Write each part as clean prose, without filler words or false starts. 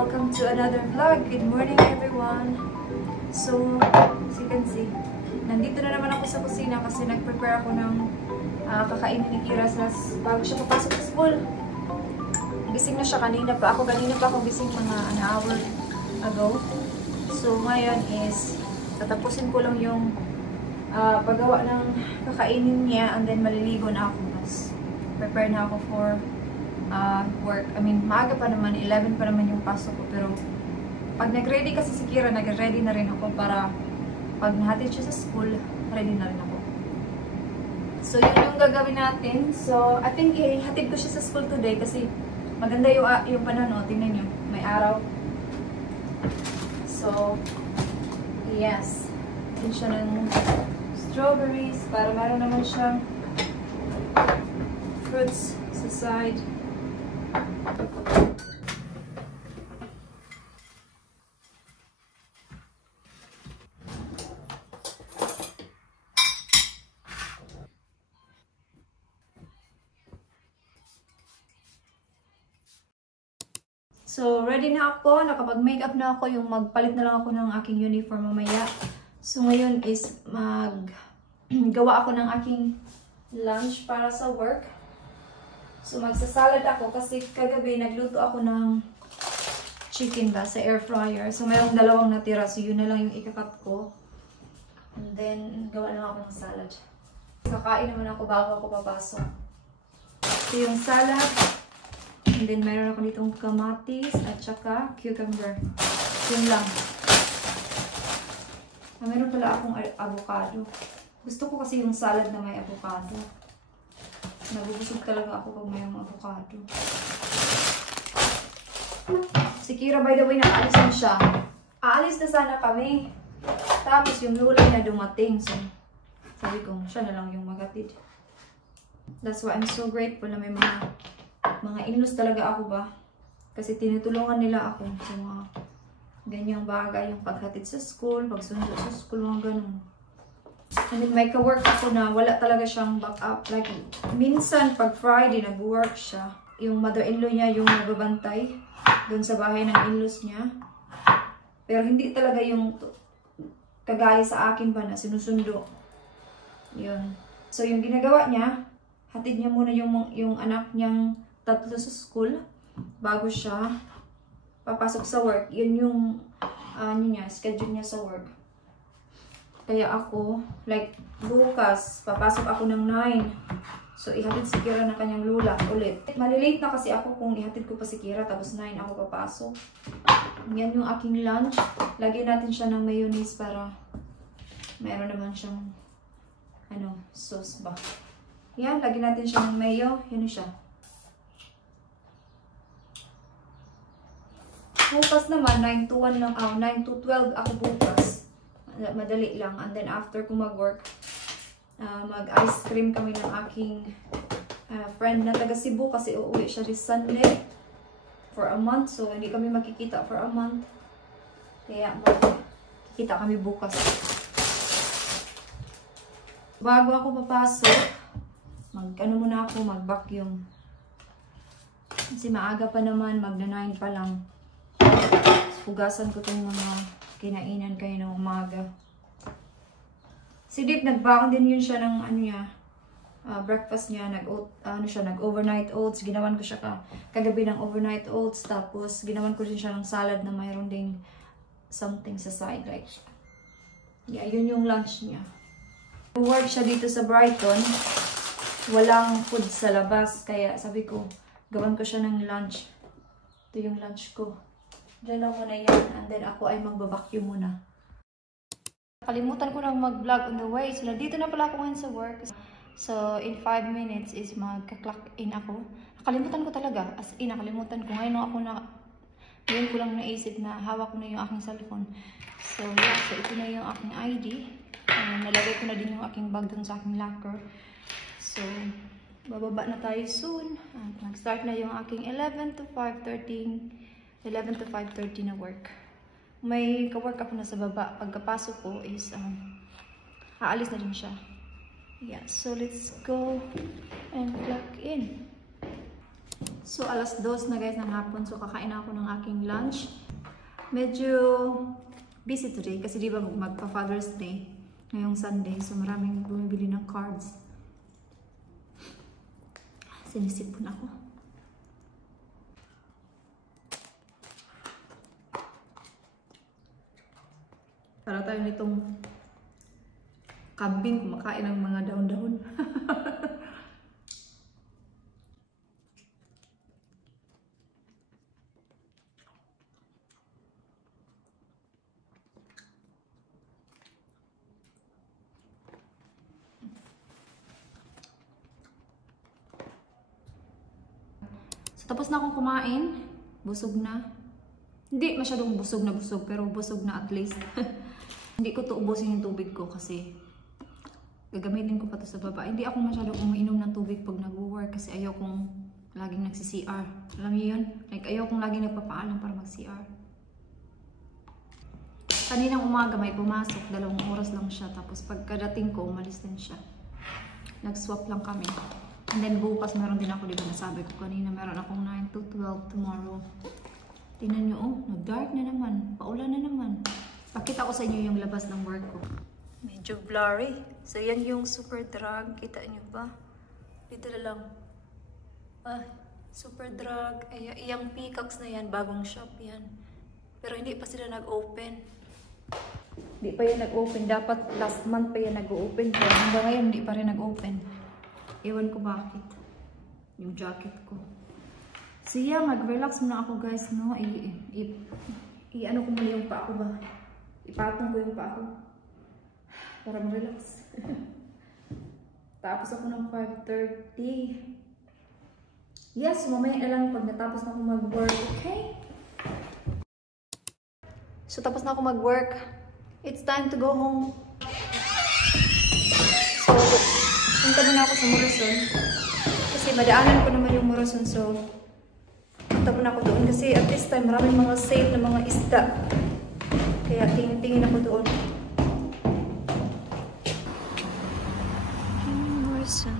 welcome to another vlog. Good morning everyone. So, as you can see, nandito na naman ako sa kusina kasi nag-prepare ako ng kakainin ni Kira bago siya papasok sa school. Gising na siya kanina pa ako gising mga an hour ago. So, ngayon is tatapusin ko lang yung paggawa ng kakainin niya and then maliligo na ako. Mas prepare na ako for work. I mean, maaga pa naman, 11 pa naman yung pasok ko. Pero, pag nag-ready kasi si Kira, nag-ready na rin ako para pag nahatid siya sa school, ready na rin ako. So, yun yung gagawin natin. So, I think hatid ko siya sa school today kasi maganda yung panahon. O, tingnan nyo, may araw. So, yes. Din siya ng strawberries para meron naman siyang fruits sa side. So, ready na ako. Nakapag-makeup na ako. Yung magpalit na lang ako ng aking uniform mamaya. So, ngayon is gawa ako ng aking lunch para sa work. So, magsasalad ako kasi kagabi nagluto ako ng chicken sa air fryer. So, mayroong dalawang natira. So, yun na lang yung ikakat ko. And then, gawa na ako ng salad. Kakain naman ako bago ako papasok. So, yung salad. And then, mayroon ako ditong kamatis at saka cucumber. Yun lang. Mayroon pala akong avocado. Gusto ko kasi yung salad na may avocado. Nabubusog talaga ako pag may avocado. Si Kira, by the way, nakaalis na siya. Aalis na sana kami. Tapos yung lula niya dumating. So, sabi ko, siya na lang yung magatid. That's why I'm so grateful na may mga in-laws talaga ako ba. Kasi tinutulungan nila ako sa mga ganyang bagay. Yung paghatid sa school, pagsundo sa school, mga ganun. And then may ka-work ako na wala talaga siyang backup. Like, minsan pag Friday nag-work siya, yung mother-in-law niya yung nagbabantay doon sa bahay ng in-laws niya. Pero hindi talaga yung kagaya sa akin ba na sinusundo. Yun. So, yung ginagawa niya, hatid niya muna yung anak niyang tatlo sa school bago siya papasok sa work. Yun yung schedule niya sa work. Kaya ako, like, bukas, papasok ako ng 9. So, ihatid si Kira ng kanyang lula ulit. Malilate na kasi ako kung ihatid ko pa si Kira, tapos 9 ako papasok. Yan yung aking lunch. Lagyan natin siya ng mayonnaise para mayroon naman siyang, sauce ba. Yan, lagyan natin siya ng mayo. Yan siya. Bukas naman, 9 to 1 lang ako. 9 to 12 ako bukas. Madali lang. And then after ko mag-work, mag-ice cream kami ng aking friend na taga Cebu kasi uuwi siya this Sunday for a month. So, hindi kami makikita for a month. Kaya makikita kami bukas. Bago ako papasok, muna ako, mag-vacuum. Kasi maaga pa naman, magna-9 pa lang. Hugasan ko itong mga kinainan kayo ng umaga. Si Deep, nagbaon din yun siya ng breakfast niya. Nag-overnight oats. Ginawan ko siya kagabi ng overnight oats. Tapos, ginawan ko din siya ng salad na mayroon ding something sa side. Like, yeah, yun yung lunch niya. Work siya dito sa Brighton. Walang food sa labas. Kaya sabi ko, gawan ko siya ng lunch. Ito yung lunch ko. Diyan lang muna yan. And then ako ay magbabacuum muna. Nakalimutan ko na mag-vlog on the way. So, nandito na pala ako ngayon sa work. So, in 5 minutes is magka-clock in ako. Nakalimutan ko talaga. As in, nakalimutan ko. Ngayon ko lang naisip na hawak ko na yung aking cellphone. So, yeah. So, ito na yung aking ID. Nalagay ko na din yung aking bag dun sa aking locker. So, bababa na tayo soon. Nag-start na yung aking 11 to 5:30 na work. May ka-work ako na sa baba. Pagkapasok ko is aalis na din siya. Yeah, so let's go and clock in. So, alas 2 na guys ng hapon. So, kakain ako ng aking lunch. Medyo busy today kasi di ba magpa-Father's Day ngayong Sunday. So, maraming bumibili ng cards. Sinisipon ako. Para tayo nitong kambing kumakain ng mga dahon-dahon. Tapos na akong kumain. Busog na. Hindi masyadong busog na busog, pero busog na at least. Hindi ko to ubusin yung tubig ko kasi gagamitin ko pa to sa baba. Hindi ako masyadong umiinom ng tubig pag nag-work kasi ayaw kong laging nagsi-CR. Alam niyo yun? Like ayaw kong laging nagpapaalam para mag-CR. Kaninang umaga may pumasok. 2 oras lang siya. Tapos pagkadating ko, umalis din siya. Nag-swap lang kami. And then bukas meron din ako, di ba nasabi ko kanina, meron akong 9 to 12 tomorrow. Tingnan nyo, oh, nag-dark na naman. Paulan na naman. Pakita ko sa inyo yung labas ng work ko. Medyo blurry. So yan yung super drug. Kita nyo ba? Dito na lang. Ah, super drug. Ay, yung peacocks na yan, bagong shop yan. Pero hindi pa sila nag-open. Hindi pa yan nag-open. Dapat last month pa yan nag-open. Pero hanggang ngayon hindi pa rin nag-open. Ewan ko bakit. Yung jacket ko. So yeah, mag-relax muna ako guys, no? I-ano ko muna yung pa ako ba? Ipatong ko yung pa ako. Para mag-relax. Tapos ako ng 5:30. Yes, mamaya na lang pag natapos na ako mag-work, okay? So tapos na ako mag-work. It's time to go home. So, punta muna ako sa Morrison. Kasi madaanan ko naman yung Morrison. So, punta muna ako doon. Kasi at this time, maraming mga sale na mga isda. Kaya tingin-tingin ako doon. Morrison.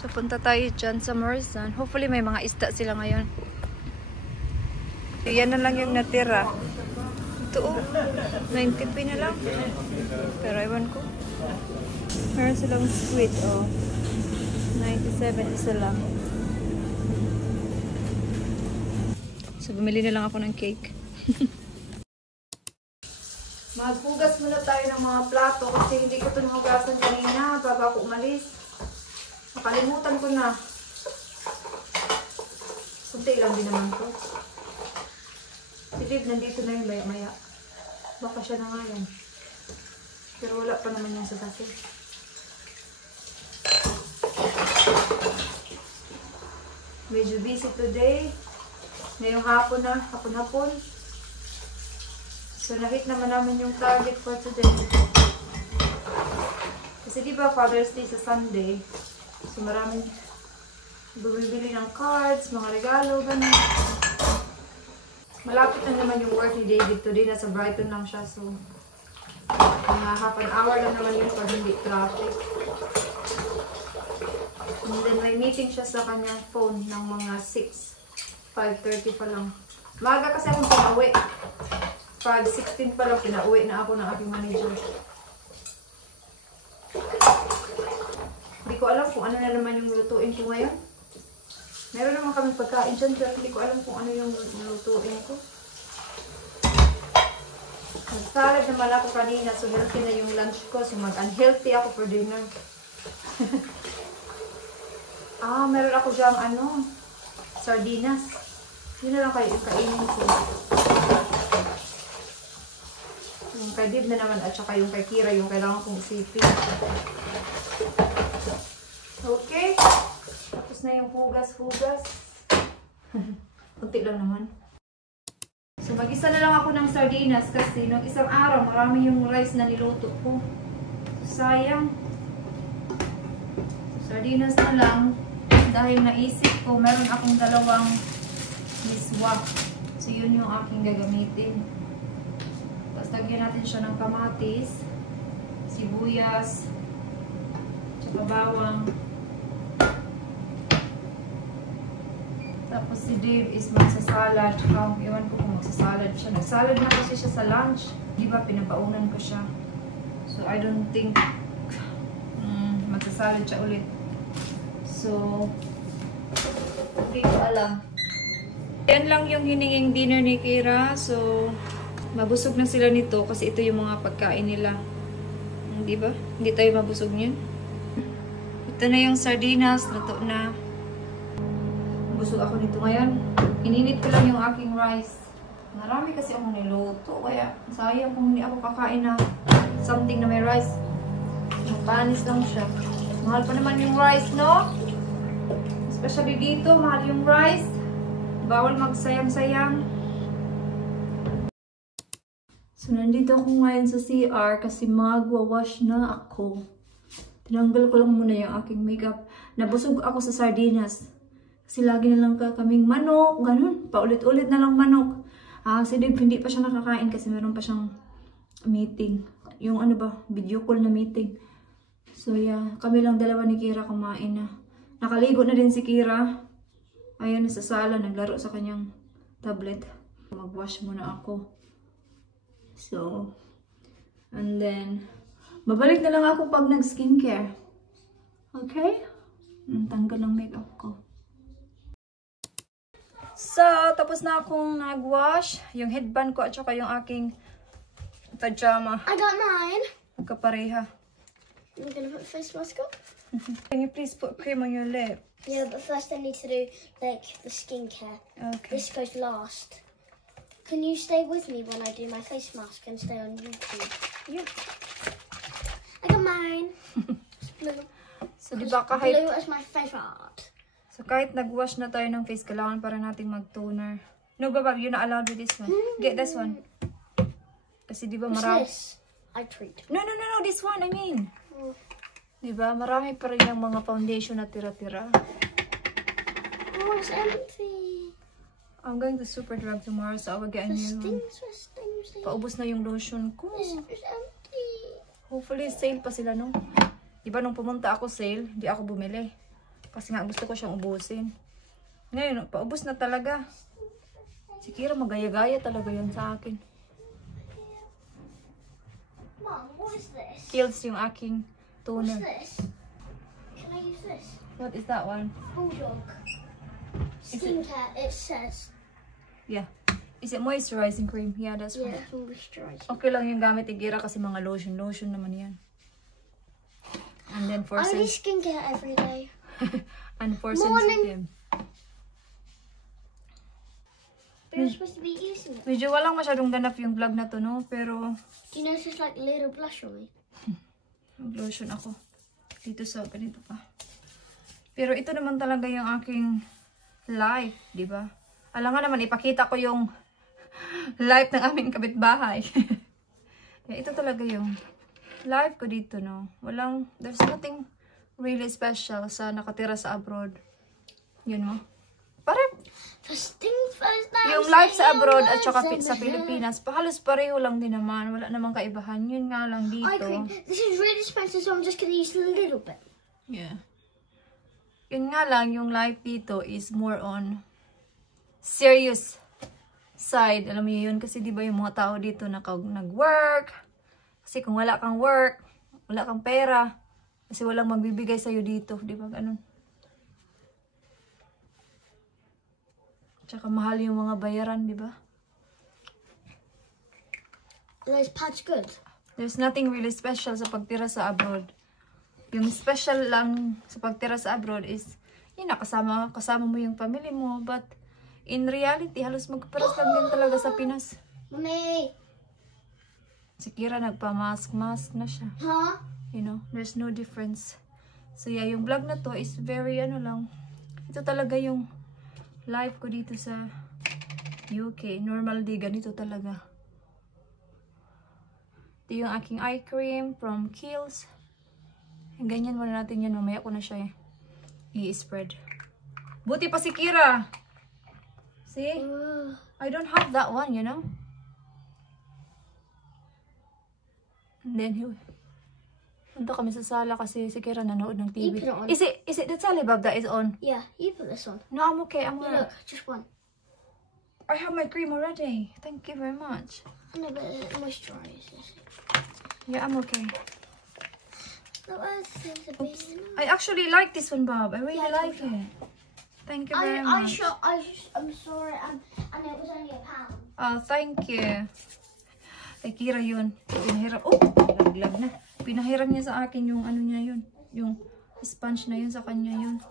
So, punta tayo dyan sa Morrison. Hopefully, may mga isda sila ngayon. So, yan na lang yung natira. Ito, oh. 90p na lang. Pero ewan ko. Meron silang squid, oh. 97 isa lang. So, bumili na lang ako ng cake. Maghugas muna tayo ng mga plato kasi hindi ko ito nahugasan kanina bago ako umalis. Nakalimutan ko na. Kunti lang din naman to. Si Dave nandito na yung maya-maya. Baka siya na nga yan. Pero wala pa naman yung sasakit. Medyo busy today. Ngayong hapon na, hapon-hapon. So, na-hit naman namin yung target for today. Kasi diba Father's Day sa Sunday. So, maraming bumibili ng cards, mga regalo, ganun. Malapit na naman yung work ni David today. Nasa Brighton lang siya. So, mga half an hour lang naman yun pag hindi traffic. And then may meeting siya sa kanyang phone ng mga 5:30 pa lang. Maaga kasi akong pinauwi. 5:16 pa lang pinauwi na ako ng aking manager. Hindi ko alam kung ano na naman yung lutuin ko ngayon. Meron naman kami pagkain dyan pero hindi ko alam kung ano yung lutuin ko. Nag-salad naman ako kanina so healthy na yung lunch ko. So mag-unhealthy ako for dinner. Meron ako dyang sardinas. Yun na lang kayo yung kainin ko. Yung kay Dib na naman at saka yung kay Kira yung kailangan kong isipin. Okay. Tapos na yung hugas-hugas. Kunti lang naman. So mag-isa na lang ako ng sardinas kasi nung isang araw marami yung rice na niluto ko. So, sayang. Sardinas na lang. Dahil naisip ko, meron akong 2 miswa. So, yun yung aking gagamitin. Tapos, lagyan natin siya ng kamatis, sibuyas, tsaka bawang. Tapos si Dave is magsasalad. Iwan ko kung magsasalad siya. Nagsalad na kasi siya sa lunch. Diba, pinabaunan ko siya. So, I don't think magsasalad siya ulit. So, hindi ko alam. Yan lang yung hininging dinner ni Kira. So, mabusog na sila nito kasi ito yung mga pagkain nila. Diba? Hindi tayo mabusog niyan. Ito na yung sardinas. Luto na. Busog ako nito ngayon. Ininit ko lang yung aking rice. Marami kasi akong niluto. Kaya sayang kung hindi ako kakain na something na may rice. Mapanis lang siya. Mahal pa naman yung rice, no? Especially dito, mahal yung rice. Bawal magsayang-sayang. So, nandito ako ngayon sa CR kasi magwawash na ako. Tinanggal ko lang muna yung aking makeup. Nabusog ako sa sardinas. Kasi lagi na lang kaming manok, ganun. Paulit-ulit na lang manok. Si Dave hindi pa siya nakakain kasi meron pa siyang meeting. Yung ano ba, video call na meeting. So yeah, kami lang dalawa ni Kira kumain na. Nakaligo na din si Kira. Ayan, nasa sala, naglaro sa kanyang tablet. Mag-wash muna ako. So, and then, babalik na lang ako pag nag-skincare. Okay? Tanggal ang makeup ko. So, tapos na akong nag-wash. Yung headband ko at saka yung aking pajama. I got mine. Magkapareha. You're gonna put face mask on? Can you please put cream on your lip? Yeah, but first I need to do, like, the skincare. Okay. This goes last. Can you stay with me when I do my face mask and stay on YouTube? Yeah. I got mine. It's blue. So, di ba kahit... Blue is my favorite. So, kahit nag-wash na tayo ng face, kailangan para natin mag-toner. No, babag, you're not allowed with this one. Get this one. Kasi di ba marami... What's this? I treat. No, this one, I mean. Oh. Di ba? Marami pa rin yung mga foundation na tira-tira. Oh, it's empty. I'm going to Superdrug tomorrow, so I will get a new one. Paubos na yung lotion ko. It's empty. Hopefully, sale pa sila, no? Di ba, nung pumunta ako sale, di ako bumili. Kasi nga, gusto ko siyang ubusin. Ngayon, paubos na talaga. Si Kira, magaya-gaya talaga yun sa akin. Mom, what is this? Kills yung aking toner. What's this? Can I use this? What is that one? Bulldog. Skincare, it says. Yeah. Is it moisturizing cream? Yeah, that's one. Yeah, moisturizer. Okay lang yung gamit ni Kira kasi mga lotion. Lotion naman yan. And then for I do sensitive. skincare every day. And for Morning. sensitive. But you're supposed to be using it. Medyo walang masyadong ganap yung vlog na to, no? Pero, Do you notice like a little blush on me? mag-lotion ako. Dito sa ganito pa. Pero ito naman talaga yung aking life, di ba? Alam nga naman, ipakita ko yung life ng aming kapitbahay. Yeah, ito talaga yung life ko dito, no? There's nothing really special sa nakatira sa abroad. Yun, no? Parang, First things first. Now yung life sa abroad at saka sa Pilipinas, halos pareho lang din naman. Wala namang kaibahan. Yun nga lang dito. I agree. This is really expensive, so I'm just gonna use a little bit. Yeah. Yun nga lang, yung life dito is more on serious side. Alam mo yun, kasi di ba yung mga tao dito nag-work. Kasi kung wala kang work, wala kang pera, kasi walang magbibigay sa'yo dito. Di ba ganun? Tsaka mahal yung mga bayaran, di ba? Those pads good. There's nothing really special sa pagtira sa abroad. Yung special lang sa pagtira sa abroad is, yun na, kasama mo yung family mo. But, in reality, halos magpaparas lang din talaga sa Pinas. Mommy. Si Kira nagpa-mask na siya. Huh? You know, there's no difference. So, yeah, yung vlog na to is very, lang. Ito talaga yung life ko dito sa UK. Normal day, ganito talaga. Ito yung aking eye cream from Kiehl's. Ganyan muna natin yan. Mamaya ko na siya i-spread. Buti pa si Kira. See? I don't have that one, you know? And then Punta kami sa sala kasi si Kira nanood ng TV. You put it on. Is it the telebab that is on? Yeah, you put this on. No, I'm okay. I'm Yeah, alright. look, just one. I have my cream already. Thank you very much. I know, but it moisturizes. Yeah, I'm okay. The earth seems to be. I actually like this one, Bob. I really Yeah, like it. Thank you very much. I'm sorry, and it was only £1. Oh, thank you. Kay Kira yun. Pinahiram. Oh, laglag na. Pinahiram niya sa akin yung ano niya yun. Yung sponge na yun sa kanya yun.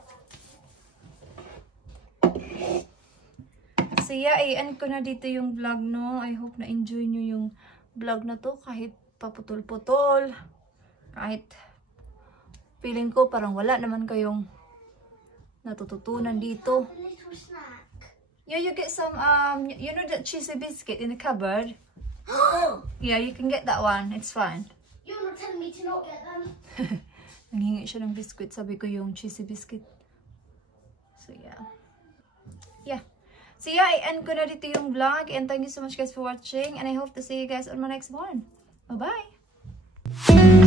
So yeah, i-end ko na dito yung vlog, no. I hope na enjoy nyo yung vlog na to. Kahit paputol-putol. Kahit feeling ko parang wala naman kayong natututunan dito. A little snack. Yeah, you get some, you know that cheesy biscuit in the cupboard? Yeah, you can get that one. It's fine. You're not telling me to not get them. Nanghingi siya ng biscuit. Sabi ko yung cheesy biscuit. So, yeah. Yeah. So, yeah, I-end ko na dito yung vlog. And thank you so much guys for watching. And I hope to see you guys on my next one. Bye-bye!